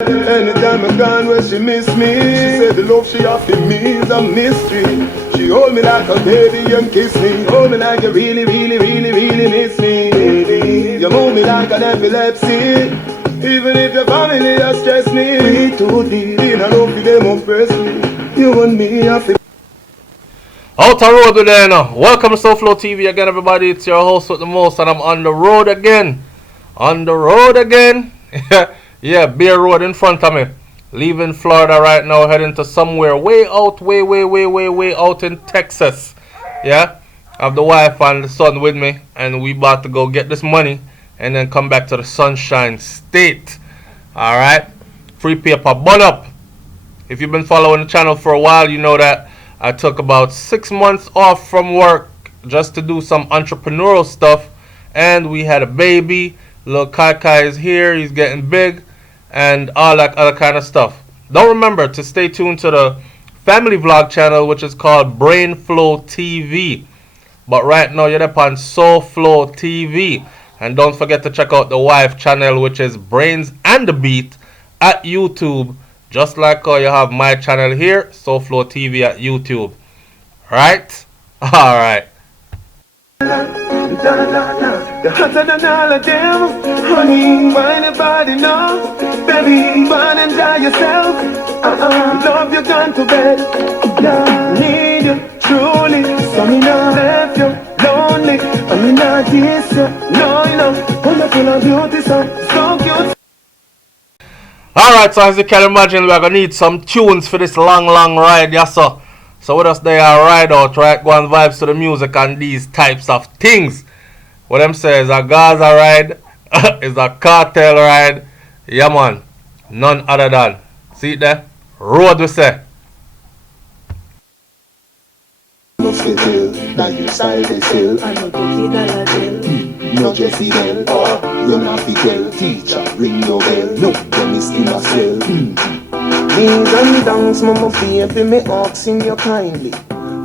Anytime I gone where she miss me, she said the love she offer me is a mystery. She hold me like a baby and kiss me. Hold me like you really, really, really, really miss me, baby. You move me like an epilepsy. Even if your family has stressed me, we too deep in a love for them oppress me. You and me have to. Out the road with there now. Welcome to SoFlo TV again, everybody. It's your host with the most, and I'm on the road again. On the road again. Yeah, Bear Road in front of me. Leaving Florida right now, heading to somewhere way out, way out in Texas. Yeah, I have the wife and the son with me, and we about to go get this money and then come back to the Sunshine State. Alright, free paper, bun up. If you've been following the channel for a while, you know that I took about 6 months off from work just to do some entrepreneurial stuff, and we had a baby. Little Kai is here, he's getting big, and all that other kind of stuff. Don't remember to stay tuned to the family vlog channel, which is called Brain Flow TV. But right now you're up on SoFlo TV, and don't forget to check out the wife channel, which is Brains and the Beat at YouTube. Just like how you have my channel here, SoFlo TV at YouTube. Right? Alright. The hotter than all of them. Honey, why nobody know? Baby, run and enjoy yourself. Love you gone to bed. Yeah, need you truly. So me not left you lonely. I mean not this you. No, you know. Wonderful and beauty, so cute. Alright, so as you can imagine, we're gonna need some tunes for this long ride, yes sir. So with us there are ride out, right? Go and vibes to the music and these types of things. What them say is a Gaza ride, is a cartel ride. Yeah man, none other than, see it there? Road we say. No settle, like your style they sell. I know $50 No Jesse Bell, you not fi tell. Teacher, ring your bell. No, them is in a cell. Knees and downs, mama baby, me asking you kindly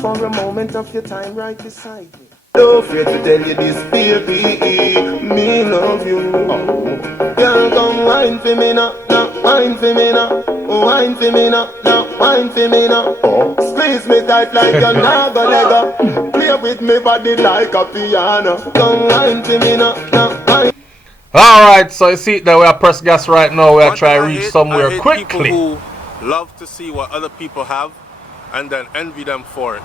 for a moment of your time right beside me. Don't fear to tell you this, baby, me love you. Girl, come wine for me now, wine for me now, wine for me now, wine for me now. Squeeze me tight like you're not gonna let go. Play with me body like a piano. Come wine for me now, wine. Alright, so you see that we are press gas right now. We are trying to reach somewhere quickly. People who love to see what other people have and then envy them for it.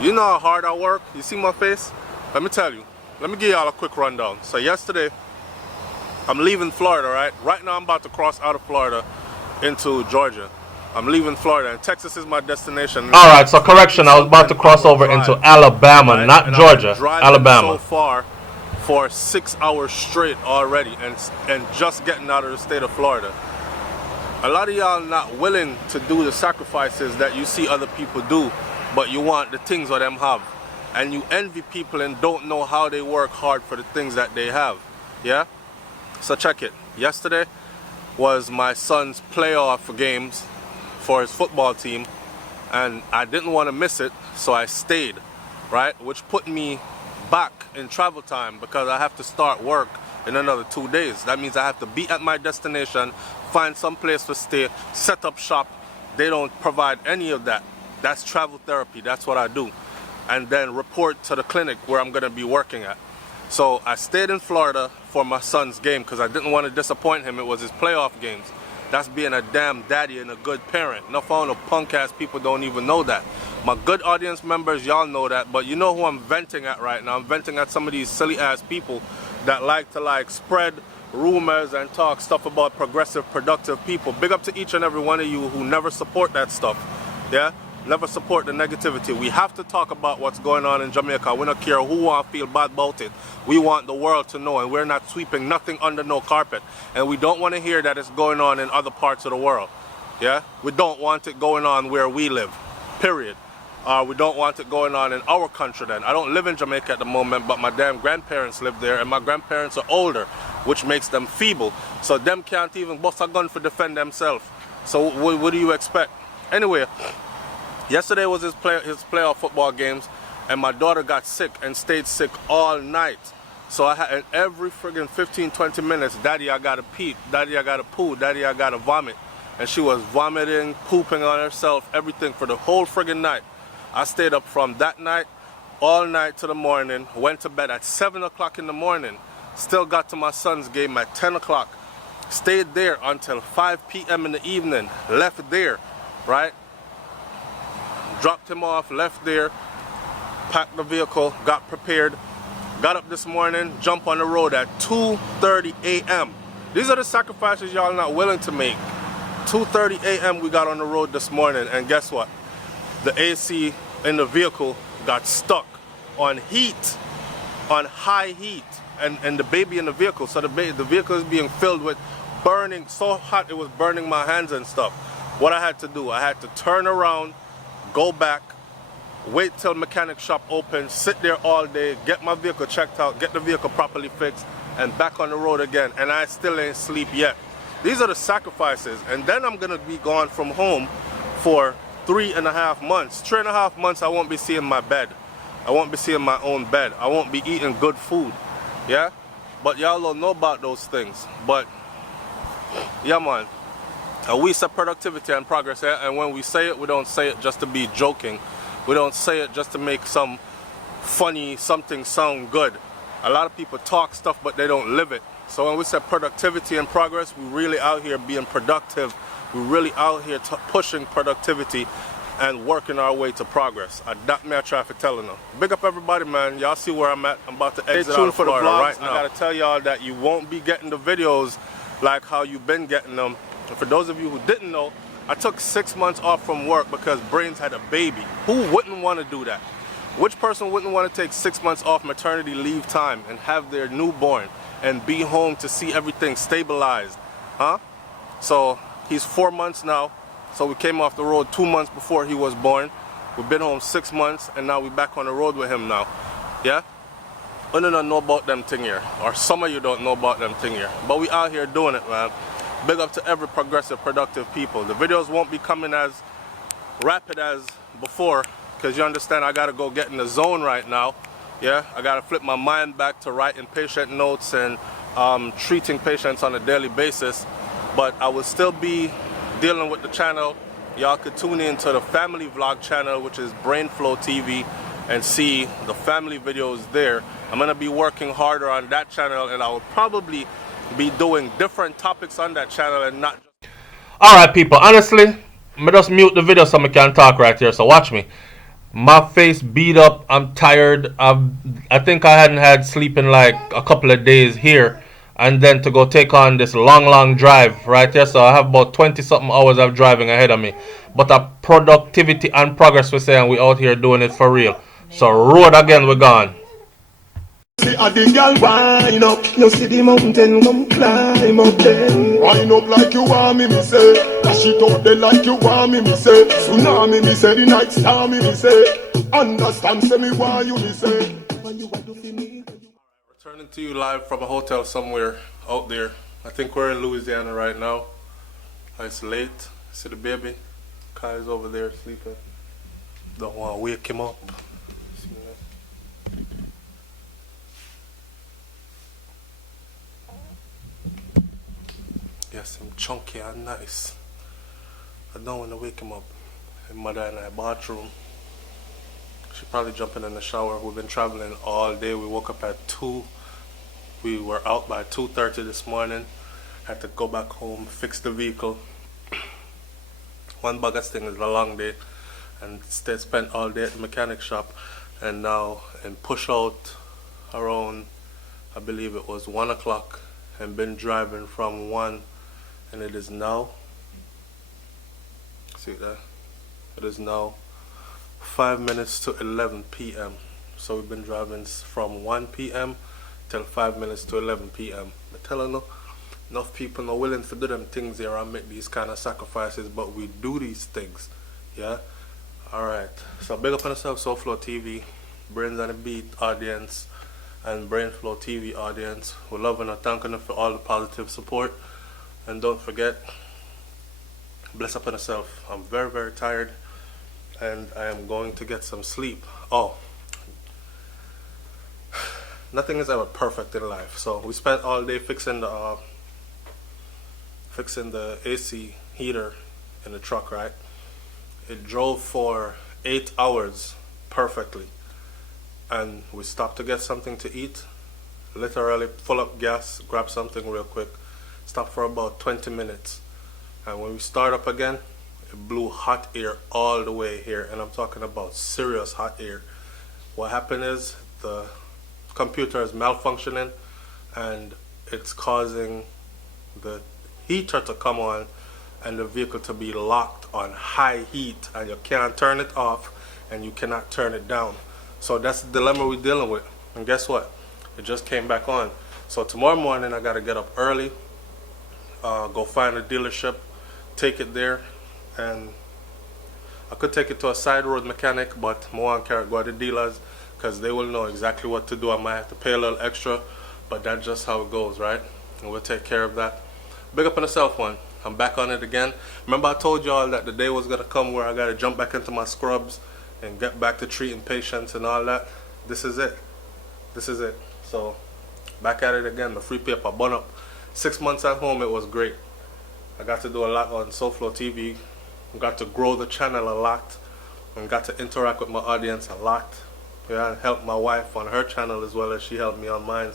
You know how hard I work? You see my face? Let me tell you. Let me give y'all a quick rundown. So yesterday, I'm leaving Florida, right? Right now I'm about to cross out of Florida into Georgia. I'm leaving Florida and Texas is my destination. Alright, so correction, I was about to cross over into Alabama, right? not and Georgia, Alabama. So far for 6 hours straight already and just getting out of the state of Florida. A lot of y'all not willing to do the sacrifices that you see other people do, but you want the things that them have. And you envy people and don't know how they work hard for the things that they have. Yeah? So check it. Yesterday was my son's playoff games for his football team, and I didn't want to miss it, so I stayed, right? Which put me back in travel time because I have to start work in another 2 days. That means I have to be at my destination, find some place to stay, set up shop. They don't provide any of that. That's travel therapy. That's what I do. And then report to the clinic where I'm going to be working at. So I stayed in Florida for my son's game because I didn't want to disappoint him. It was his playoff games. That's being a damn daddy and a good parent. Enough on the punk ass people don't even know that. My good audience members, y'all know that, but you know who I'm venting at right now? I'm venting at some of these silly ass people that like to spread rumors and talk stuff about progressive, productive people. Big up to each and every one of you who never support that stuff. Yeah? Never support the negativity. We have to talk about what's going on in Jamaica. We don't care who want to feel bad about it. We want the world to know, and we're not sweeping nothing under no carpet. And we don't want to hear that it's going on in other parts of the world. Yeah? We don't want it going on where we live. Period. We don't want it going on in our country then. I don't live in Jamaica at the moment, but my damn grandparents live there, and my grandparents are older, which makes them feeble. So them can't even bust a gun for defend themselves. So what do you expect? Anyway, yesterday was his playoff football games, and my daughter got sick and stayed sick all night. So I had every friggin' 15-20 minutes, Daddy, I gotta pee, Daddy, I gotta poo, Daddy, I gotta vomit. And she was vomiting, pooping on herself, everything for the whole friggin' night. I stayed up from that night all night to the morning, went to bed at 7 o'clock in the morning, still got to my son's game at 10 o'clock, stayed there until 5 p.m. in the evening, left there, right? Dropped him off, left there, packed the vehicle, got prepared, got up this morning, jumped on the road at 2:30 a.m. These are the sacrifices y'all not willing to make. 2:30 a.m. we got on the road this morning, and guess what? The AC in the vehicle got stuck on heat, on high heat, and the baby in the vehicle. So the vehicle is being filled with burning, so hot it was burning my hands and stuff. What I had to do, I had to turn around, go back, wait till mechanic shop open, sit there all day, get my vehicle checked out, get the vehicle properly fixed, and back on the road again. And I still ain't sleep yet. These are the sacrifices. And then I'm gonna be gone from home for 3.5 months. 3.5 months I won't be seeing my bed. I won't be seeing my own bed. I won't be eating good food. Yeah? But y'all don't know about those things. But yeah, man. We say productivity and progress, yeah? And when we say it, we don't say it just to be joking. We don't say it just to make some funny something sound good. A lot of people talk stuff, but they don't live it. So when we say productivity and progress, we really out here being productive. We're really out here pushing productivity and working our way to progress. That me I try for telling them. Big up everybody, man. Y'all see where I'm at. I'm about to exit out of Florida right now. I gotta tell y'all that you won't be getting the videos like how you've been getting them. And for those of you who didn't know, I took 6 months off from work because Brains had a baby. Who wouldn't want to do that? Which person wouldn't want to take 6 months off maternity leave time and have their newborn and be home to see everything stabilized? Huh? So he's 4 months now. So we came off the road 2 months before he was born. We've been home 6 months and now we're back on the road with him now. Yeah? I don't know about them thing here. Or some of you don't know about them thing here. But we out here doing it, man. Big up to every progressive, productive people. The videos won't be coming as rapid as before, because you understand I gotta go get in the zone right now. Yeah, I gotta flip my mind back to writing patient notes and treating patients on a daily basis. But I will still be dealing with the channel. Y'all could tune in to the family vlog channel, which is Brainflow TV, and see the family videos there. I'm gonna be working harder on that channel, and I will probably be doing different topics on that channel and not just... Alright people, honestly, I just mute the video so I can talk right here, so watch me. My face beat up, I'm tired. I think I hadn't had sleep in like a couple of days here, and then to go take on this long drive right here. So I have about 20 something hours of driving ahead of me. But the productivity and progress we're saying, we out here doing it for real. So road again, we're gone. See a the girl wind up, you see the mountain come climb up then. Wind up like you want me say. Dash it out there like you want me say. Tsunami me say, the night star me say. Understand say me why you me say. When you want to feel me. Returning to you live from a hotel somewhere out there. I think we're in Louisiana right now. It's late. See the baby? Kai's over there sleeping. Don't want to wake him up. Yes, I'm chunky and nice. I don't want to wake him up. In mother and I bathroom. She probably jumping in the shower. We've been traveling all day. We woke up at 2. We were out by 2:30 this morning. Had to go back home, fix the vehicle. One biggest thing is a long day, and spent all day at the mechanic shop. And now in push out around, I believe it was 1 o'clock, and been driving from 1. And it is now, see that? It is now 5 minutes to 11 p.m. So we've been driving from 1 p.m. till 5 minutes to 11 p.m. I'm telling you, enough people are willing to do them things here and make these kind of sacrifices, but we do these things, yeah? Alright, so big up on yourself, Soulflow TV, Brains on the Beat audience, and Brainflow TV audience. We're loving and thanking you for all the positive support. And don't forget, bless up on yourself. I'm very tired, and I am going to get some sleep. Oh, nothing is ever perfect in life. So we spent all day fixing the AC heater in the truck, right? It drove for 8 hours perfectly, and we stopped to get something to eat. Literally full up gas, grab something real quick, stop for about 20 minutes, and when we start up again, it blew hot air all the way here, and I'm talking about serious hot air. What happened is the computer is malfunctioning, and it's causing the heater to come on and the vehicle to be locked on high heat, and you can't turn it off and you cannot turn it down. So that's the dilemma we're dealing with. And guess what? It just came back on. So tomorrow morning I gotta get up early, go find a dealership, take it there, and I could take it to a side road mechanic, but I want to go to the dealers because they will know exactly what to do. I might have to pay a little extra, but that's just how it goes, right? And we'll take care of that. Big up on yourself, one. I'm back on it again. Remember I told y'all that the day was gonna come where I gotta jump back into my scrubs and get back to treating patients and all that. This is it. This is it. So back at it again. The free paper bun up. 6 months at home, it was great. I got to do a lot on SoFlo TV. Got to grow the channel a lot, and got to interact with my audience a lot. Yeah, and help my wife on her channel as well as she helped me on mine,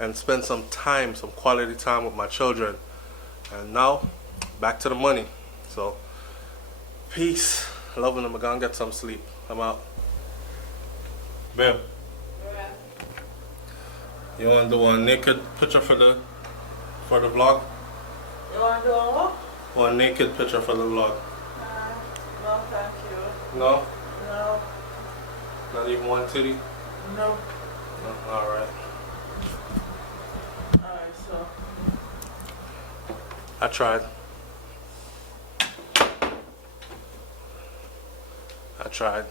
and spend some time, some quality time with my children. And now, back to the money. So, peace. Loving them. I'm gonna get some sleep. I'm out. Babe. Yeah. You wanna do a naked picture for the vlog? You want to do a what? Or a naked picture for the vlog? No, thank you. No? No. Not even one titty? No. No. Alright. Alright, so. I tried. I tried.